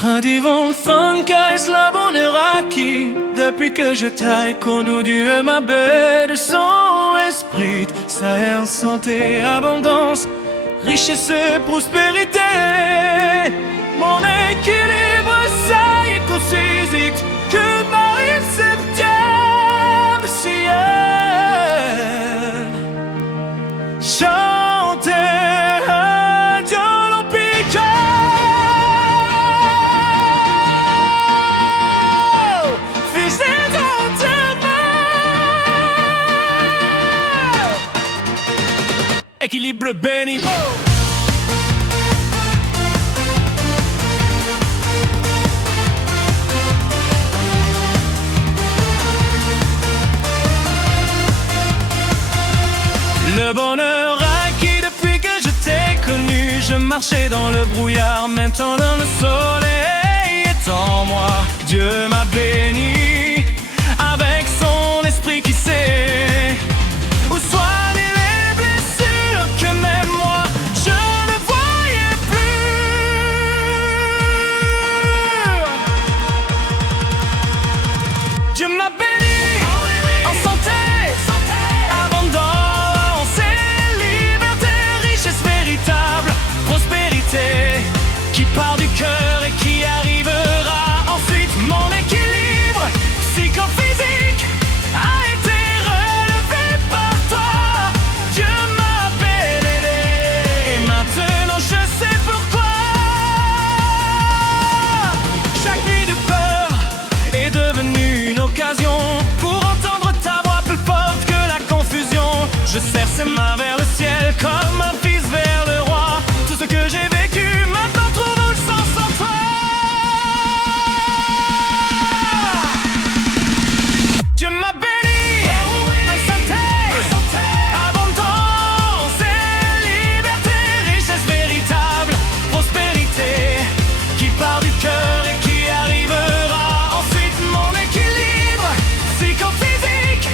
Tradivons funka et la bonheur acquis. Depuis que je t'ai connu, Dieu m'a béni de son esprit. Ça est en santé, abondance, richesse et prospérité. Mon équilibre, ça est physique. Que Marie septième ciel. Chantez un Dieu l'Empire. Équilibre béni. Le bonheur acquis depuis que je t'ai connu. Je marchais dans le brouillard, maintenant dans le soleil est en moi. Dieu m'a béni avec son esprit qui sait où soigner les blessures que même moi je ne voyais plus. Dieu m'a béni en santé, abondance et liberté, richesse véritable, prospérité qui part du cœur et qui arrivera ensuite. Mon équilibre psychophysique a été relevé par toi. Dieu m'a béni et maintenant je sais pourquoi. Chaque nuit de peur est devenue une occasion pour entendre ta voix plus forte que la confusion. Je serre ses mains vers le ciel comme un fils vers le roi. Tout ce que j'ai vécu maintenant trouve le sens en toi. Dieu m'a béni, santé, abondance et liberté, richesse véritable, prospérité qui part du cœur et qui arrivera ensuite. Mon équilibre psychophysique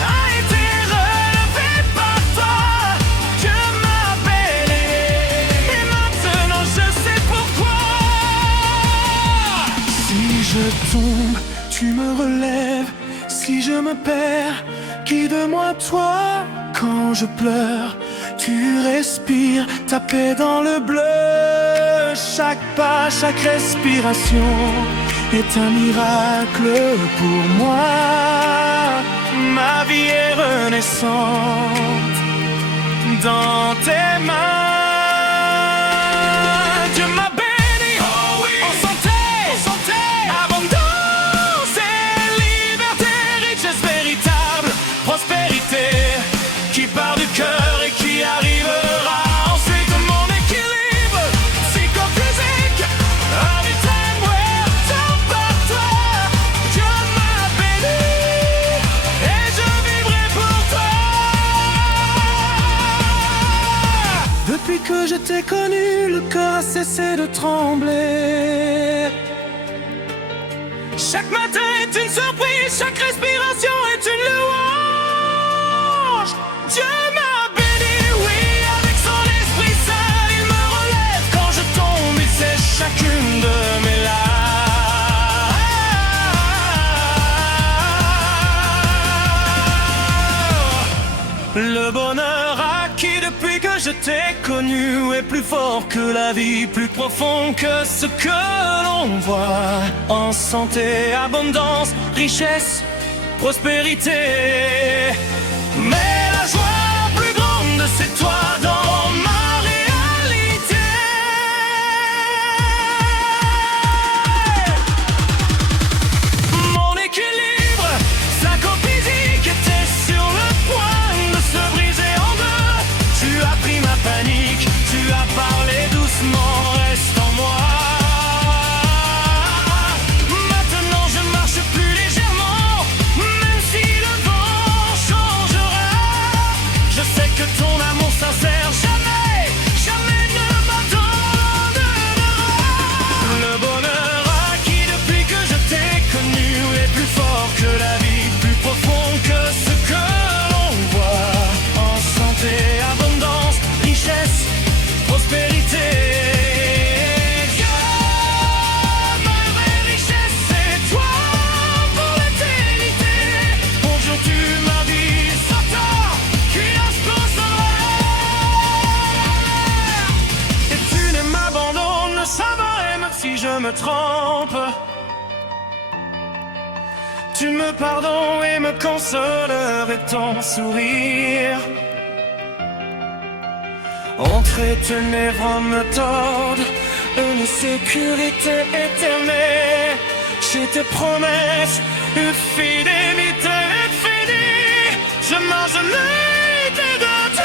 a été relevé par toi. Dieu m'a béni et maintenant je sais pourquoi. Si je tombe, tu me relèves. Si je me perds, guide-moi toi. Quand je pleure, tu respires ta paix dans le bleu. Chaque pas, chaque respiration est un miracle pour moi. Ma vie est renaissante dans tes mains. Dieu m'a béni en santé, abondance et liberté, richesse véritable, prospérité qui part du cœur et qui arrivera ensuite. Mon équilibre psychophysique a été par toi. Dieu m'a béni et je vivrai pour toi. Depuis que je t'ai connu, le cœur a cessé de trembler. Chaque matin est une surprise, chaque respiration est une louange. Dieu m'a béni, oui, avec son esprit saint, il me relève. Quand je tombe, il sèche chacune de mes larmes. Le bonheur acquis depuis que je t'ai connu est plus fort que la vie, plus profond que ce que l'on voit. En santé, abondance, richesse, prospérité. Mais la joie plus grande, c'est toi dans ma réalité. Mon équilibre psychophysique était sur le point de se briser en deux. Tu as pris ma panique, tu as parlé doucement, reste en moi. Maintenant je marche plus légèrement, même si le vent changera. Je sais que ton amour sincère je me trompe. Tu me pardonnes et me consolerais ton sourire. Entrer tes lèvres me tordent une sécurité éternelle. J'ai tes promesses, une fidélité infinie. Je marche l'idée de toi.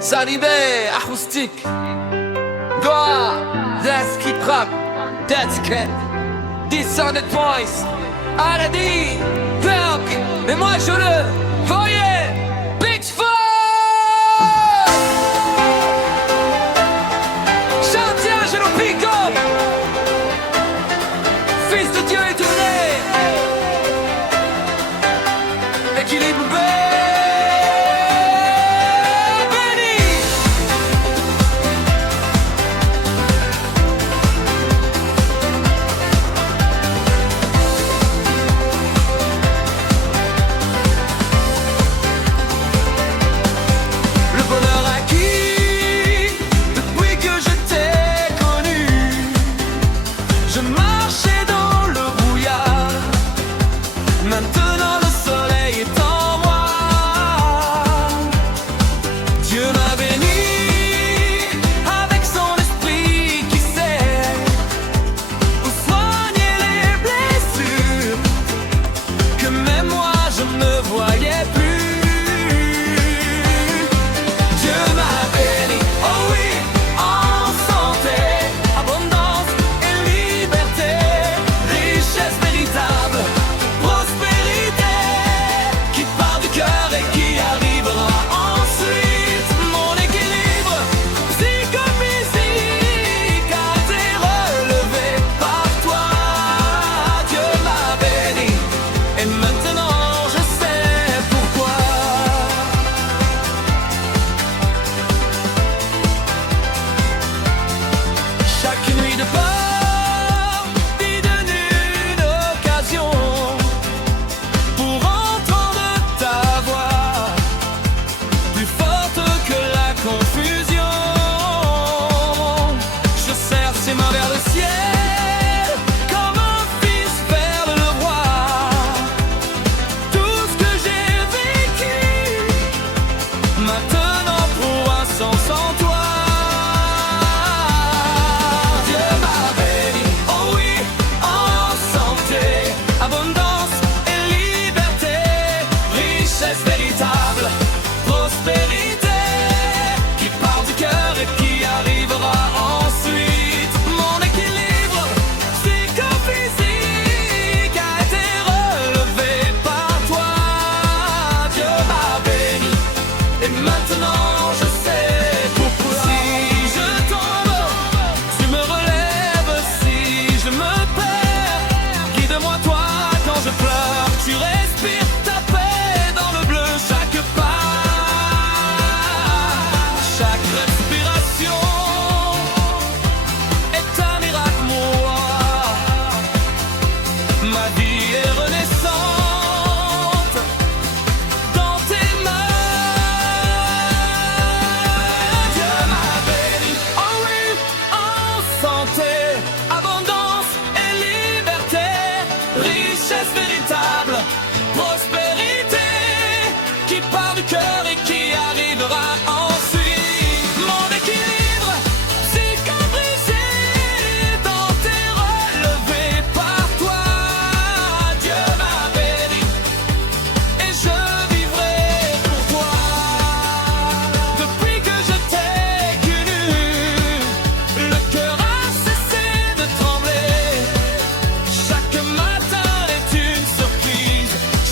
Salibé, acoustique. Goa, that's keep rap, that's cat. 10 points. Aladi, Perk, mais moi je le voyais. Big Four. Chantier, je le pick up. Fils de Dieu est tourné. Équilibre B.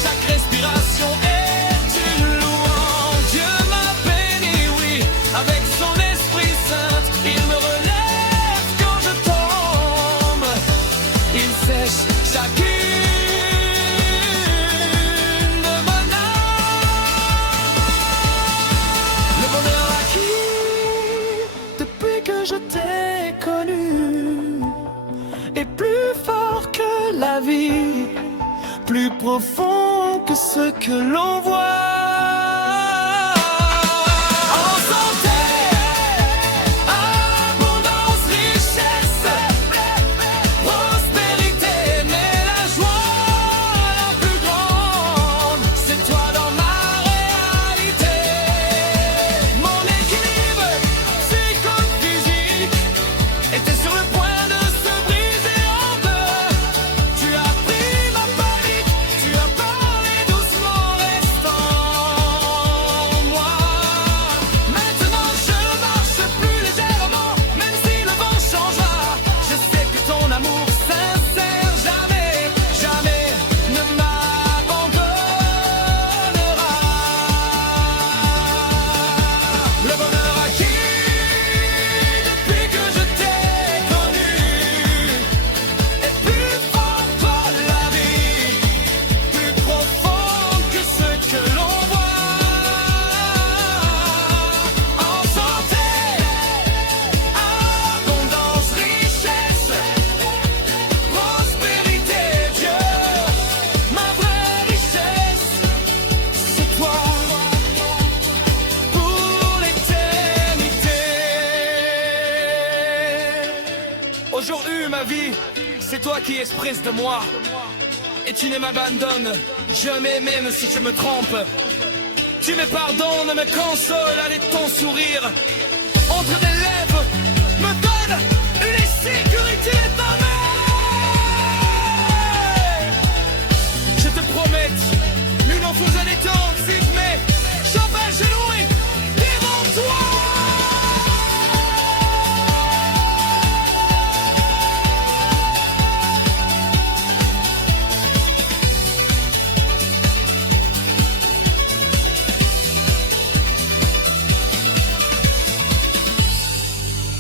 Chaque respiration est une louange. ce que l'on voit. En santé, abondance, richesse, prospérité, mais la joie la plus grande, c'est toi dans ma réalité. Mon équilibre psychophysique était sur le point de se briser en deux. Tu as pris ma panique, tu as parlé doucement, restant moi. Maintenant je marche plus légèrement, même si le vent changera. Je sais que ton amour sincère jamais, jamais ne m'abandonnera. Le bonheur acquis depuis que je t'ai connu est plus fort que la vie, plus profond que ce que l'on voit. En santé, abondance, richesse, prospérité, Dieu, ma vraie richesse, c'est toi pour l'éternité. Aujourd'hui, ma vie, c'est toi qui expresses de moi. Et tu ne m'abandonnes jamais, même si je me trompe. Tu me pardonnes, me consoles avec ton sourire.